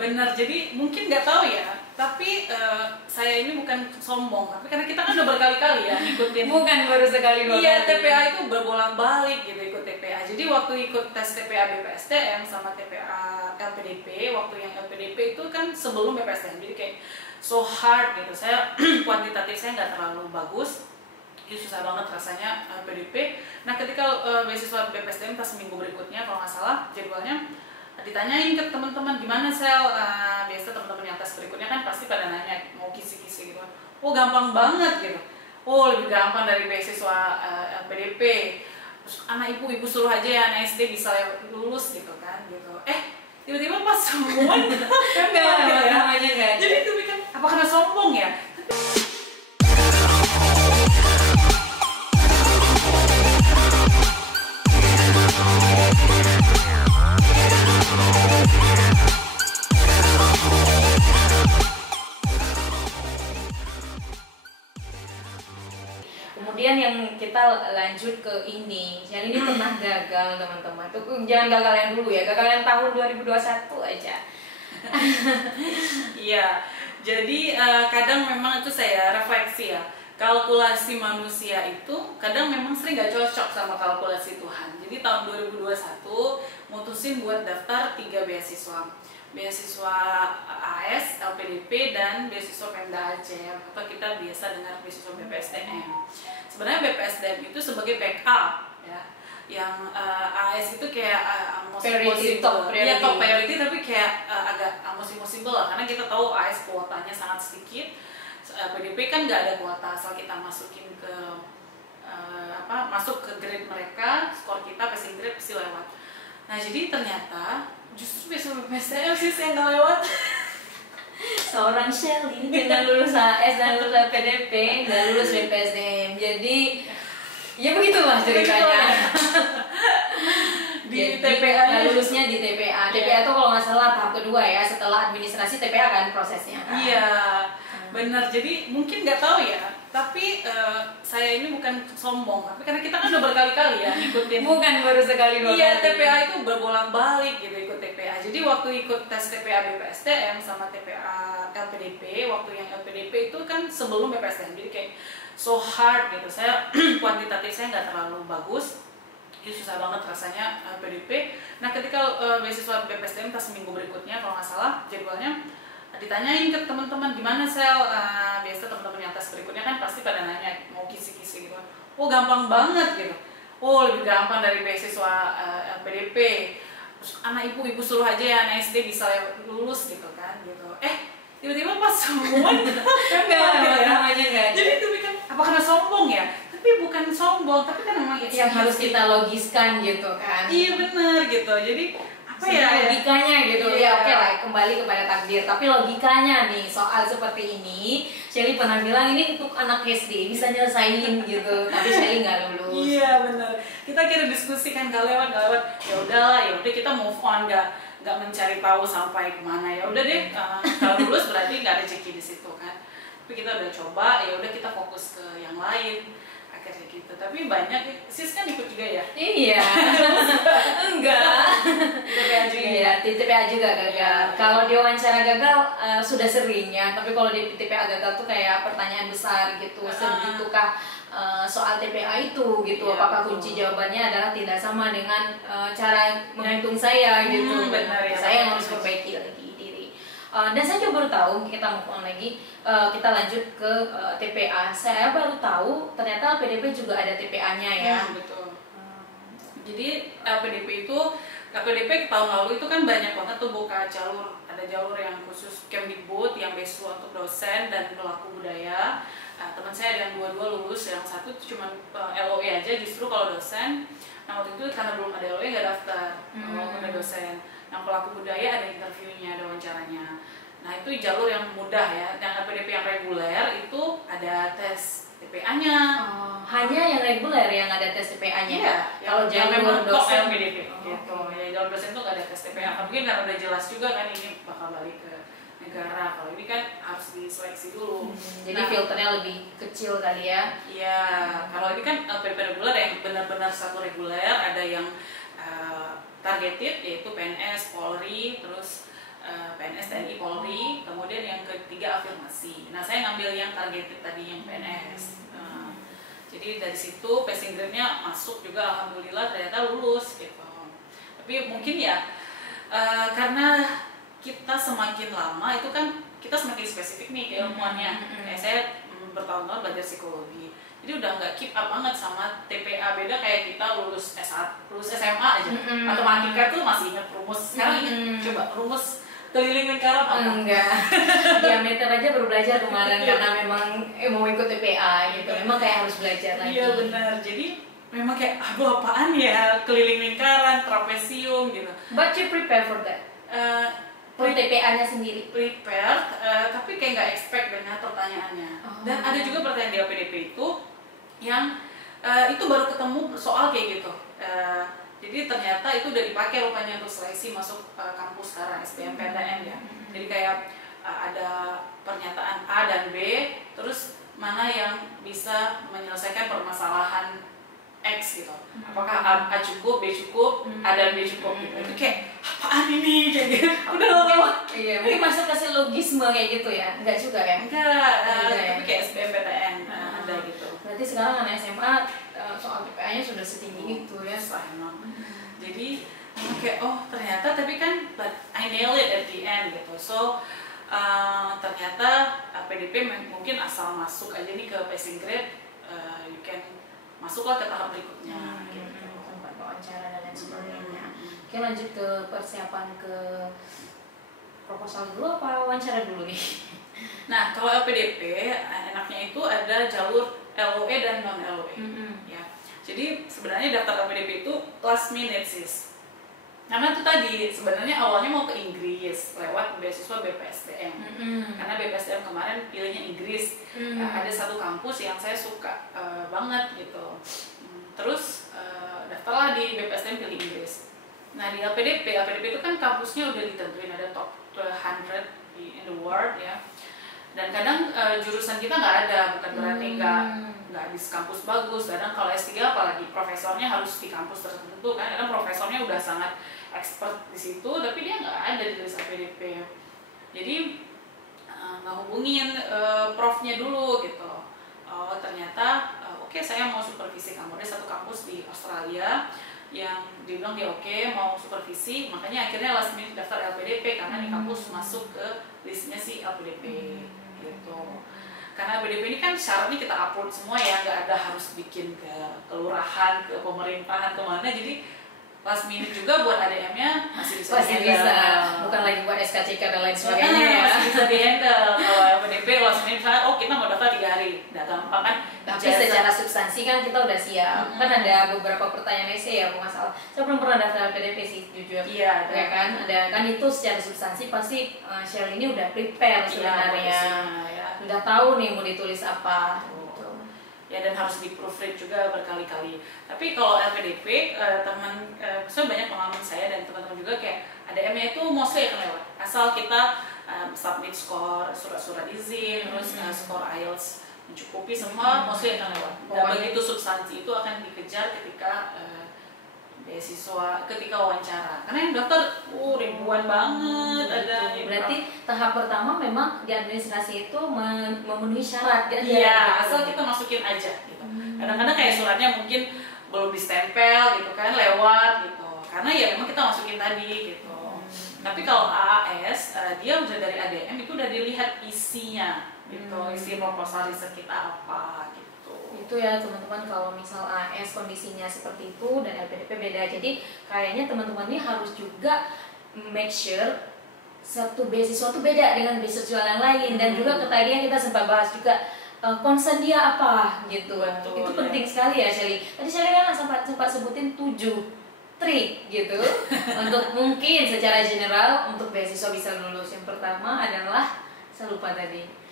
Benar, jadi mungkin nggak tahu ya, tapi saya ini bukan sombong, tapi karena kita kan udah berkali-kali ya ngikutin. Bukan baru sekali dua Iya, kali. TPA itu berbolak-balik gitu ikut TPA. Jadi waktu ikut tes TPA BPSDM sama TPA LPDP, waktu yang LPDP itu kan sebelum BPSDM, jadi kayak so hard gitu. Saya kuantitatif saya nggak terlalu bagus, itu susah banget rasanya LPDP. Nah ketika beasiswa BPSDM pas minggu berikutnya kalau nggak salah jadwalnya, ditanyain ke teman-teman gimana sel, biasa teman-teman yang tes berikutnya kan pasti pada nanya mau kisi-kisi gitu kan. Oh gampang banget gitu, oh lebih gampang dari beasiswa LPDP. Terus anak ibu suruh aja ya anak SD bisa lulus gitu kan gitu. Tiba-tiba pas semua kan namanya enggak. Jadi itu bikin apa karena sombong ya. Kemudian yang kita lanjut ke ini, yang ini pernah gagal teman-teman. Tuh jangan gagal yang dulu ya, gagal yang tahun 2021 aja. Iya, jadi kadang memang itu saya refleksi ya, kalkulasi manusia itu kadang memang sering gak cocok sama kalkulasi Tuhan. Jadi tahun 2021 mutusin buat daftar 3 beasiswa AS, LPDP, dan beasiswa Pemda Aceh atau kita biasa dengar beasiswa BPSDM. Sebenarnya BPSDM itu sebagai backup ya, yang AS itu kayak top priority tapi kayak agak impossible lah, karena kita tahu AS kuotanya sangat sedikit. PDP kan nggak ada kuota, asal kita masukin ke masuk ke grade mereka, skor kita passing grade pasti lewat. Nah jadi ternyata justru beasiswa BPSDM sih yang nggak lewat. Seorang Shelly dengan lulus AS dan lulus LPDP dan lulus BPSDM. Jadi ya begitulah ceritanya. Di TPA lulusnya di TPA. TPA itu kalau nggak salah tahap kedua ya, setelah administrasi TPA kan prosesnya kan. Iya, benar. Jadi mungkin nggak tahu ya, tapi saya ini bukan sombong, tapi karena kita kan udah berkali-kali ya ngikutin. Bukan baru sekali dua kali. Iya, TPA itu berbolak-balik gitu ikut TPA. Jadi waktu ikut tes TPA BPSDM sama TPA LPDP, waktu yang LPDP itu kan sebelum BPSDM, jadi kayak so hard gitu. Saya kuantitatif saya nggak terlalu bagus, itu susah banget rasanya LPDP. Nah ketika beasiswa BPSDM pas minggu berikutnya kalau nggak salah jadwalnya, ditanyain ke teman-teman gimana sel, biasa teman-teman yang tes berikutnya kan pasti pada nanya mau kisi-kisi gitu kan. Oh gampang banget gitu, oh lebih gampang dari beasiswa LPDP. Terus anak ibu suruh aja ya anak SD bisa lulus gitu kan gitu. Tiba-tiba pas semua namanya enggak. Jadi itu bikin apa karena sombong ya, tapi bukan sombong, tapi kan memang yang harus kita logiskan gitu kan. Iya benar gitu, jadi apa ya logikanya gitu iya. Ya oke lah, kembali kepada takdir, tapi logikanya nih soal seperti ini, Shelly pernah bilang ini untuk anak SD bisa nyelesain gitu, tapi Shelly nggak lulus. Iya benar, kita kira diskusi kan gak lewat, ya udahlah, kita move on, nggak mencari tahu sampai kemana, ya udah deh, kalau lulus berarti nggak rezeki di situ kan. Tapi kita udah coba, ya udah kita fokus ke yang lain akhirnya gitu. Tapi banyak sis kan ikut juga ya. Iya. Enggak. TPA juga. Iya, di TPA juga gagal. Iya. Kalau di wawancara gagal sudah sering ya, tapi kalau di TPA gagal tuh kayak pertanyaan besar gitu. Sebegitukah soal TPA itu gitu? Iya, Apakah betul. kunci jawabannya adalah tidak sama dengan cara menghitung saya gitu? Benar ya. Saya yang harus perbaiki lagi diri. Dan saya juga baru tahu, kita move on lagi, kita lanjut ke TPA. Saya baru tahu ternyata LPDP juga ada TPA-nya ya. Betul. Jadi LPDP tahun lalu itu kan banyak banget tuh buka jalur, ada jalur yang khusus Kemdikbud yang beasiswa untuk dosen dan pelaku budaya. Teman saya ada yang dua-dua lulus, yang satu cuma LOE aja justru kalau dosen. Nah waktu itu karena belum ada LOE nggak daftar, walaupun ada dosen. Yang pelaku budaya ada interviewnya, ada wawancaranya. Nah itu jalur yang mudah ya. Yang LPDP yang reguler itu ada tes TPA-nya. Hanya yang reguler yang ada tes TPA-nya. Iya. Kalau yang jalur dosen LPDP gitu. Ya jalur dosen tuh nggak ada tes TPA. Mungkin karena udah jelas juga kan ini bakal balik ke negara. Kalau ini kan harus diseleksi dulu. Jadi filternya lebih kecil kali ya. Iya. Kalau ini kan LPDP reguler yang benar-benar satu reguler, ada yang targeted yaitu PNS, Polri, terus PNS, TNI, Polri, kemudian yang ketiga afirmasi. Nah saya ngambil yang targeted tadi yang PNS. Jadi dari situ passing grade-nya masuk juga, alhamdulillah ternyata lulus gitu. Tapi mungkin ya karena kita semakin lama itu kan kita semakin spesifik nih keilmuannya. Kayak saya bertahun-tahun belajar psikologi, jadi udah nggak keep up banget sama TPA. Beda kayak kita lulus S1, lulus SMA aja, matematika tuh masih ingat rumus. Sekarang ingat, coba rumus keliling lingkaran apa? Enggak, diameter aja baru belajar kemarin karena memang mau ikut TPA gitu. Memang kayak harus belajar lagi. Iya benar. Jadi memang kayak aduh apaan ya keliling lingkaran, trapesium gitu. But you prepare for that? For TPA-nya sendiri? Prepared, tapi kayak nggak expect dengan pertanyaannya. Dan ada juga pertanyaan di LPDP itu yang itu baru ketemu soal kayak gitu. Jadi ternyata itu udah dipakai rupanya untuk seleksi masuk kampus sekarang SBMPTN ya. Jadi kayak ada pernyataan A dan B, terus mana yang bisa menyelesaikan permasalahan X gitu. Apakah A cukup, B cukup, A dan B cukup gitu. Itu kayak apaan ini kayak gitu. Udah lama. Iya, mungkin masuk ke silogisme kayak gitu ya. Enggak juga ya? Enggak, tapi kayak SBMPTN ada gitu. Berarti sekarang anak SMA soal TPA-nya sudah setinggi itu ya. Jadi kayak oh ternyata tapi kan but I nail it at the end gitu. So ternyata PDP mungkin asal masuk aja nih ke passing grade, you can masuklah ke tahap berikutnya gitu. Tempat wawancara dan lain sebagainya. Oke, lanjut ke persiapan ke proposal dulu apa wawancara dulu nih? Nah kalau LPDP enaknya itu ada jalur LOE dan non LOE ya. Jadi sebenarnya daftar LPDP itu last minute sis. Karena itu tadi sebenarnya awalnya mau ke Inggris lewat beasiswa BPSDM. Karena BPSDM kemarin pilihnya Inggris. Ada satu kampus yang saya suka banget gitu. Terus daftarlah di BPSDM pilih Inggris. Nah di LPDP itu kan kampusnya udah ditentuin, ada top 100 in the world ya. Dan kadang jurusan kita nggak ada, bukan berarti nggak di kampus bagus. Kadang kalau S3 apalagi profesornya harus di kampus tertentu kan. Kadang profesornya udah sangat expert di situ, tapi dia nggak ada di list LPDP. Jadi ngehubungin profnya dulu gitu. Oh ternyata oke, saya mau supervisi kamu. Ada satu kampus di Australia yang dibilang dia oke, mau supervisi, makanya akhirnya last minute daftar LPDP karena di kampus masuk ke listnya si LPDP gitu. Karena LPDP ini kan syaratnya kita upload semua ya, nggak ada harus bikin ke kelurahan, ke pemerintahan, kemana. Jadi last minute juga buat ADM-nya masih bisa bisa, bukan lagi buat SKCK dan lain sebagainya ya. Masih bisa di-handle. Kalau LPDP last minute misalnya, oh kita mau daftar 3 hari, udah gampang kan. Tapi secara substansi kan kita udah siap. Kan ada beberapa pertanyaan essay ya, kalau nggak salah. Saya belum pernah daftar LPDP sih, jujur. Iya, ya kan. Ada kan itu secara substansi pasti Cheryl ini udah prepare sebenarnya. Udah tahu nih mau ditulis apa. Ya dan harus di proofread juga berkali-kali. Tapi kalau LPDP saya banyak pengalaman saya dan teman-teman juga kayak ADM-nya itu mostly akan lewat. Asal kita submit skor, surat-surat izin, terus skor IELTS mencukupi semua, mostly akan lewat. Dan begitu substansi itu akan dikejar ketika beasiswa, ketika wawancara. Karena yang daftar ribuan banget ada. Berarti tahap pertama memang di administrasi itu memenuhi syarat kan? Iya, asal kita masukin aja gitu. Kadang-kadang kayak suratnya mungkin belum distempel gitu kan, lewat gitu. Karena ya memang kita masukin tadi gitu. Tapi kalau AAS dia udah dari ADM itu udah dilihat isinya gitu, isi proposal riset kita apa gitu. Itu ya teman-teman, kalau misal AS kondisinya seperti itu dan LPDP beda. Jadi kayaknya teman-teman ini harus juga make sure satu beasiswa itu beda dengan beasiswa yang lain. Dan juga tadi yang kita sempat bahas juga concern dia apa gitu. Betul, itu penting sekali ya Shelly. Tadi Shelly kan sempat sebutin 7 trik gitu untuk mungkin secara general untuk beasiswa bisa lulus. Yang pertama adalah saya lupa tadi.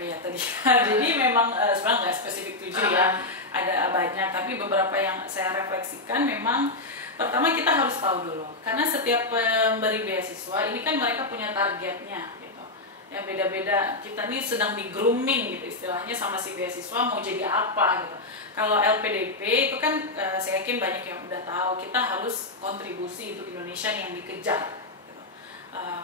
Ya tadi jadi memang sebenarnya nggak spesifik 7 ya, ada banyak, tapi beberapa yang saya refleksikan memang pertama kita harus tahu dulu, karena setiap pemberi beasiswa ini kan mereka punya targetnya gitu ya, beda-beda. Kita nih sedang di grooming gitu istilahnya sama si beasiswa mau jadi apa gitu. Kalau LPDP itu kan saya yakin banyak yang udah tahu kita harus kontribusi untuk Indonesia yang dikejar gitu.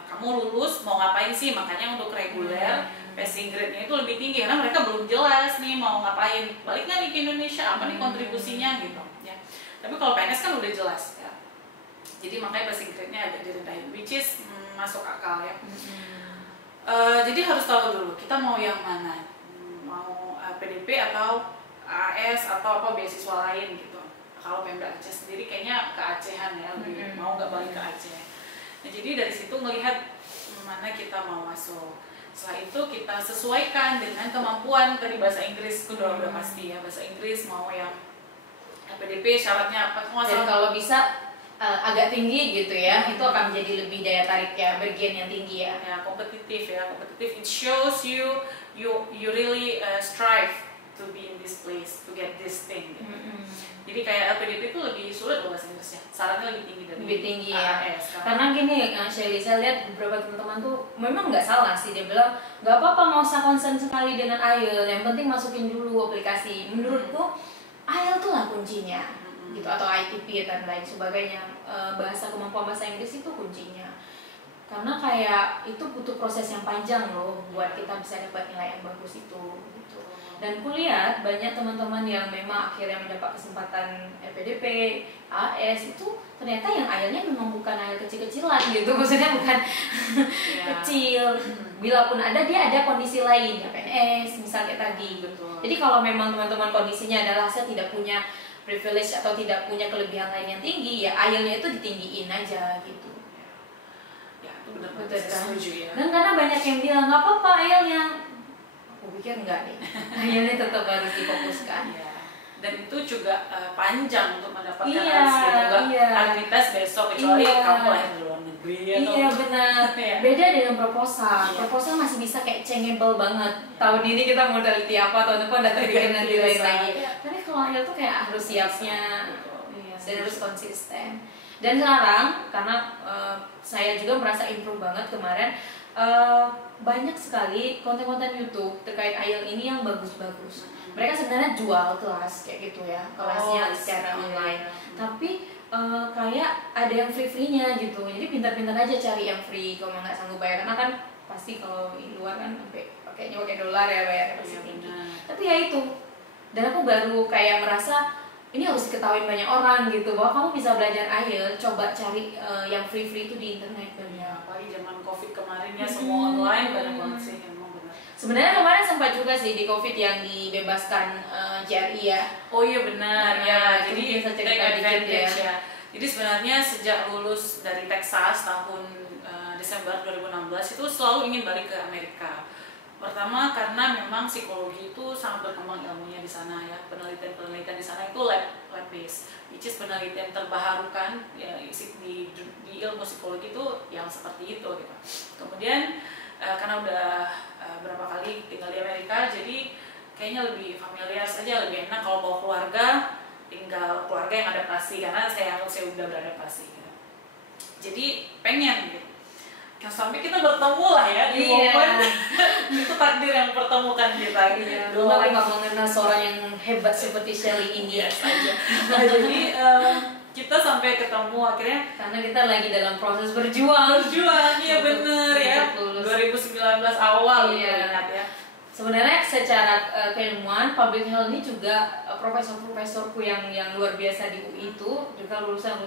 kamu lulus mau ngapain sih, makanya untuk reguler passing grade-nya itu lebih tinggi karena mereka belum jelas nih mau ngapain, balik nggak nih ke Indonesia, apa nih kontribusinya gitu ya. Tapi kalau PNS kan udah jelas ya, jadi makanya passing grade-nya agak direndahin, which is masuk akal ya. Jadi harus tahu dulu kita mau yang mana, mau PDP atau AS atau apa beasiswa lain gitu. Kalau Pemda Aceh sendiri kayaknya ke Acehan ya, lebih mau nggak balik ke Aceh. Nah, jadi dari situ ngelihat mana kita mau masuk. Setelah itu kita sesuaikan dengan kemampuan, tadi bahasa Inggris udah pasti ya, bahasa Inggris mau yang PDP syaratnya apa? Dan kalau bisa agak tinggi gitu ya, itu akan menjadi lebih daya tarik ya, bergen yang tinggi ya. Ya, kompetitif ya, kompetitif. It shows you really strive to be in this place, to get this thing. Gitu. Jadi kayak LPDP itu lebih sulit loh bahasa Inggrisnya, syaratnya lebih tinggi dari lebih tinggi ya. AS. Karena gini, Shelly, saya lihat beberapa teman-teman tuh memang nggak salah sih, dia bilang nggak apa-apa nggak usah concern sekali dengan IELTS, yang penting masukin dulu aplikasi. Menurutku IELTS tuh lah kuncinya. Gitu, atau ITP dan lain sebagainya, kemampuan bahasa Inggris itu kuncinya, karena kayak itu butuh proses yang panjang loh buat kita bisa dapat nilai yang bagus itu gitu. Dan kulihat banyak teman-teman yang memang akhirnya mendapat kesempatan LPDP, AS itu ternyata yang IELTS-nya memang bukan IELTS kecil-kecilan gitu, maksudnya bukan kecil, bila pun ada dia ada kondisi lain ya, PNS misalnya tadi. Betul. Jadi kalau memang teman-teman kondisinya adalah saya tidak punya privilege atau tidak punya kelebihan lain yang tinggi, ya IELTS-nya itu ditinggiin aja gitu. Ya, itu benar Betul kan? setuju ya. Dan karena banyak yang bilang nggak apa-apa IELTS-nya, aku pikir enggak nih. IELTS-nya tetap harus difokuskan. Ya. Dan itu juga panjang untuk mendapatkan Iya, AS gitu, nggak iya. hari tes besok kecuali Iya. kamu lahir di luar negeri atau Iya benar. Iya. Beda dengan proposal. Iya. Proposal masih bisa kayak cengebel banget. Tahun ini kita mau teliti apa, tahun depan udah terpikir nanti lain lagi. Tapi kalau IELTS tuh kayak harus siapnya, dan harus konsisten. Dan sekarang karena saya juga merasa improve banget kemarin, banyak sekali konten-konten YouTube terkait IELTS ini yang bagus-bagus. Mereka sebenarnya jual kelas kayak gitu ya, kelasnya secara online. Tapi kayak ada yang free-nya gitu, jadi pintar-pintar aja cari yang free kalau nggak sanggup bayar, karena kan pasti kalau di luar kan sampai pakainya pakai dolar ya, bayar pasti tinggi. Tapi ya itu, dan aku baru kayak merasa ini harus diketahui banyak orang gitu, bahwa kamu bisa belajar IELTS, coba cari yang free itu di internet banyak. Apalagi zaman COVID kemarin ya, semua online banyak banget sih, emang benar. Sebenarnya kemarin sempat juga sih di COVID yang dibebaskan JRI ya. Oh iya benar ya, itu jadi bisa cerita take dikit advantage ya. ya. Jadi sebenarnya sejak lulus dari Texas tahun Desember 2016 itu selalu ingin balik ke Amerika. Pertama karena memang psikologi itu sangat berkembang ilmunya di sana ya, penelitian di sana itu lab based, which is penelitian terbarukan ya, di ilmu psikologi itu yang seperti itu gitu. Kemudian karena udah berapa kali tinggal di Amerika, jadi kayaknya lebih familiar saja, lebih enak kalau bawa keluarga, tinggal keluarga yang adaptasi karena saya udah beradaptasi gitu. Jadi pengen gitu. Nah, sampai kita bertemu lah ya di momen itu takdir yang pertemukan kita. Dulu aku nggak mengenal seorang yang hebat seperti Shelly ini saja. Nah, jadi kita sampai ketemu akhirnya karena kita lagi dalam proses berjuang. Iya bener ya. 2019 awal ingat ya. Sebenarnya secara keilmuan public health ini juga profesor-profesorku yang luar biasa di UI itu juga lulusan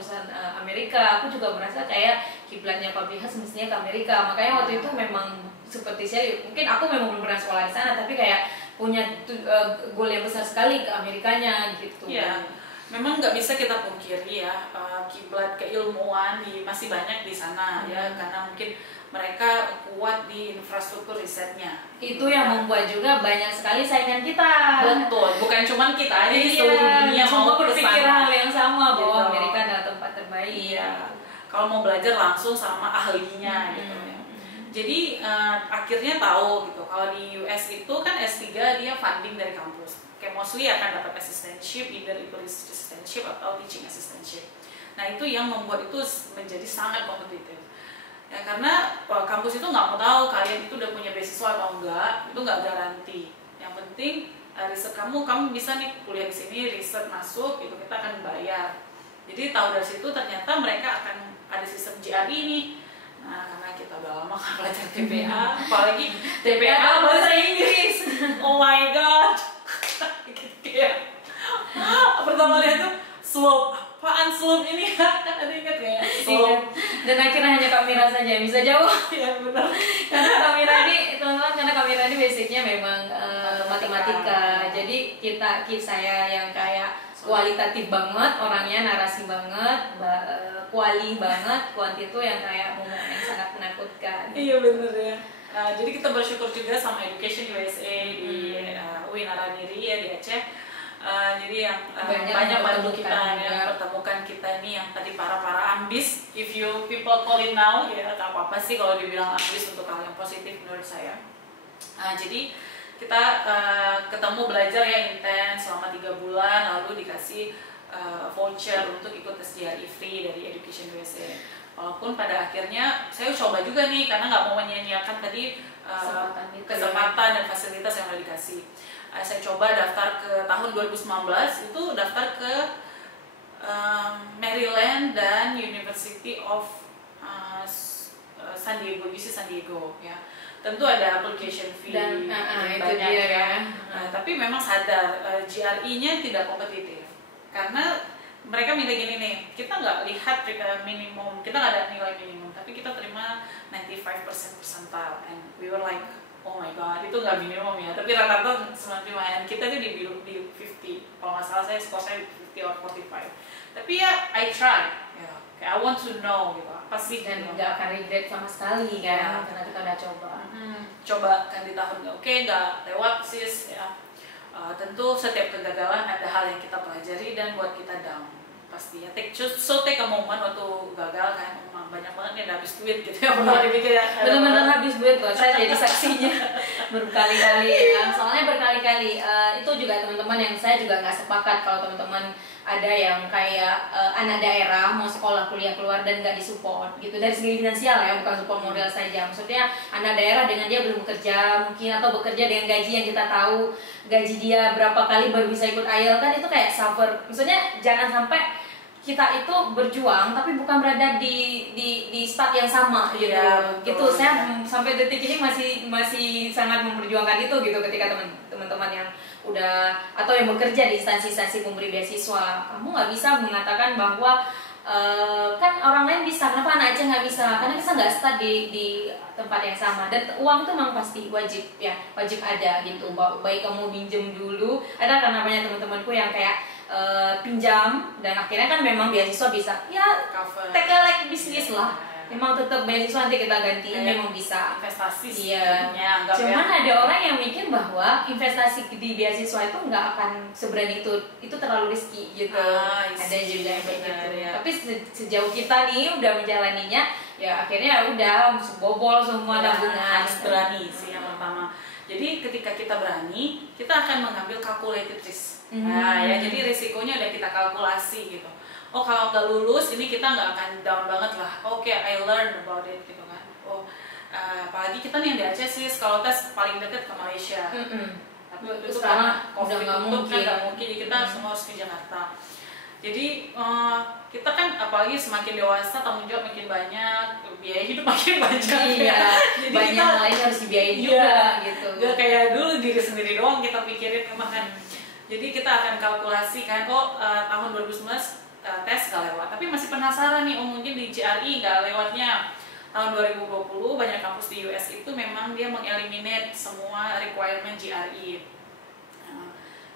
Amerika. Aku juga merasa kayak kiblatnya public health semestinya ke Amerika. Makanya waktu itu memang seperti saya, mungkin aku memang belum pernah sekolah di sana, tapi kayak punya goal yang besar sekali ke Amerikanya gitu. Iya. Memang nggak bisa kita pungkiri ya, kiblat keilmuan masih banyak di sana ya, karena mungkin mereka kuat di infrastruktur risetnya. Itu yang membuat juga banyak sekali saingan kita. Betul, bukan cuma kita aja di seluruh dunia mau berpikir hal yang sama bahwa gitu. Amerika adalah tempat terbaik. Iya. Kalau mau belajar langsung sama ahlinya gitu ya. Jadi akhirnya tahu gitu, kalau di US itu kan S3 dia funding dari kampus. Kayak mostly akan dapat assistantship, either itu assistantship atau teaching assistantship. Nah itu yang membuat itu menjadi sangat kompetitif. Ya, karena kampus itu nggak mau tahu kalian itu udah punya beasiswa atau enggak, itu nggak garansi. Yang penting riset kamu bisa nih kuliah di sini, riset masuk, itu kita akan bayar. Jadi tahu dari situ ternyata mereka akan ada sistem JRI nih. Nah, karena kita udah lama nggak belajar TPA, apalagi TPA bahasa Inggris. Oh my god. Kayak pertama lihat tuh slope, apaan slope ini? Ada ingat gak ya? Slope. Dan akhirnya hanya Kak Mira saja yang bisa jawab. Iya benar. Karena Kak Mira ini, teman-teman, karena Kak Mira ini basicnya memang matematika. Jadi saya yang kayak kualitatif banget, orangnya narasi banget, kuali banget, kuanti itu yang kayak momen yang sangat menakutkan. Iya benar ya. Jadi kita bersyukur juga sama Education USA di UIN Araniri ya di Aceh. Jadi yang banyak bantu kita yang pertemukan kita ini yang tadi para ambis, if you people call it now ya, tak apa sih kalau dibilang ambis untuk hal yang positif menurut saya. Jadi kita ketemu belajar ya intens selama 3 bulan, lalu dikasih voucher untuk ikut tes GRE free dari Education USA. Walaupun pada akhirnya saya coba juga nih karena nggak mau menyia-nyiakan tadi kesempatan dan fasilitas yang udah dikasih. Saya coba daftar ke tahun 2019 itu daftar ke Maryland dan University of San Diego, UC San Diego ya. Tentu ada application fee dan banyak dia, ya. Tapi memang sadar GRE-nya tidak kompetitif karena mereka minta gini nih, kita nggak lihat minimum, kita nggak ada nilai minimum, tapi kita terima 95% percentile, and we were like, oh my god, itu nggak minimum ya, tapi rata-rata 95, kita tuh di 50, kalau nggak salah saya skor saya 50 or 45, tapi ya I try, ya, kayak I want to know gitu, apa sih? Dan nggak akan regret sama sekali kan, karena kita udah coba. Coba kan di tahun oke, nggak lewat sis ya. Tentu setiap kegagalan ada hal yang kita pelajari dan buat kita down pasti ya. Take a moment waktu gagal kan, banyak banget nih habis duit gitu ya, pernah dipikir ya. Bener-bener habis duit loh, saya jadi saksinya berkali-kali ya. Soalnya berkali-kali itu juga teman-teman yang saya juga nggak sepakat kalau teman-teman ada yang kayak anak daerah mau sekolah kuliah keluar dan nggak disupport gitu dari segi finansial ya, bukan support modal saja. Maksudnya anak daerah dengan dia belum bekerja mungkin atau bekerja dengan gaji yang kita tahu gaji dia berapa kali baru bisa ikut IELTS kan, itu kayak suffer. Maksudnya jangan sampai kita itu berjuang tapi bukan berada di start yang sama gitu. Ya, gitu. Saya sampai detik ini masih sangat memperjuangkan itu gitu ketika teman-teman yang udah atau yang bekerja di instansi-instansi pemberi beasiswa, kamu nggak bisa mengatakan bahwa kan orang lain bisa, kenapa anak Aceh nggak bisa? Karena kita nggak start di tempat yang sama, dan uang itu memang pasti wajib ada gitu. Baik kamu pinjem dulu, ada karena banyak teman-temanku yang kayak pinjam dan akhirnya kan memang beasiswa bisa ya take like bisnis lah. Memang tetap beasiswa nanti kita gantiin, memang bisa investasi sih. Iya. Cuman ada orang yang mikir bahwa investasi di beasiswa itu nggak akan seberani itu terlalu risky gitu. Ada juga yang begitu. Ya. Tapi sejauh kita nih udah menjalaninya, ya akhirnya udah bobol semua tabungan. Harus berani sih yang pertama. Jadi ketika kita berani, kita akan mengambil calculated risk. Nah ya, jadi risikonya udah kita kalkulasi gitu. Oh kalau nggak lulus ini kita nggak akan down banget lah. Oke, I learned about it gitu kan. Oh apalagi kita nih yang di Aceh sih kalau tes paling deket ke Malaysia. Tapi itu karena COVID tutup kan nggak mungkin, kita semua harus ke Jakarta. Jadi kita kan apalagi semakin dewasa tanggung jawab makin banyak, biaya hidup makin banyak. Iya. Jadi banyak hal lain harus dibiayain juga gitu. Gak kayak dulu diri sendiri doang kita pikirin kan. Jadi kita akan kalkulasi kan, tahun 2019 tes gak lewat, tapi masih penasaran nih, mungkin di GRE gak lewatnya. Tahun 2020 banyak kampus di US itu memang dia mengeliminate semua requirement GRE.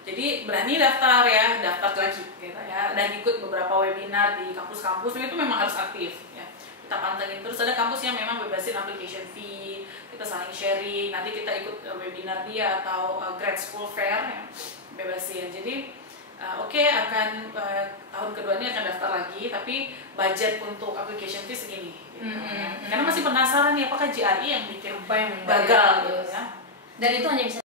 Jadi berani daftar lagi gitu ya, dan ikut beberapa webinar di kampus-kampus itu memang harus aktif ya. Kita pantengin terus, ada kampus yang memang bebasin application fee, kita saling sharing, nanti kita ikut webinar dia atau grad school fair ya, bebasin. Jadi akan tahun kedua ini akan daftar lagi, tapi budget untuk application fee segini gitu. Karena masih penasaran nih apakah GRE yang bikin gagal gitu ya. Dan itu hanya bisa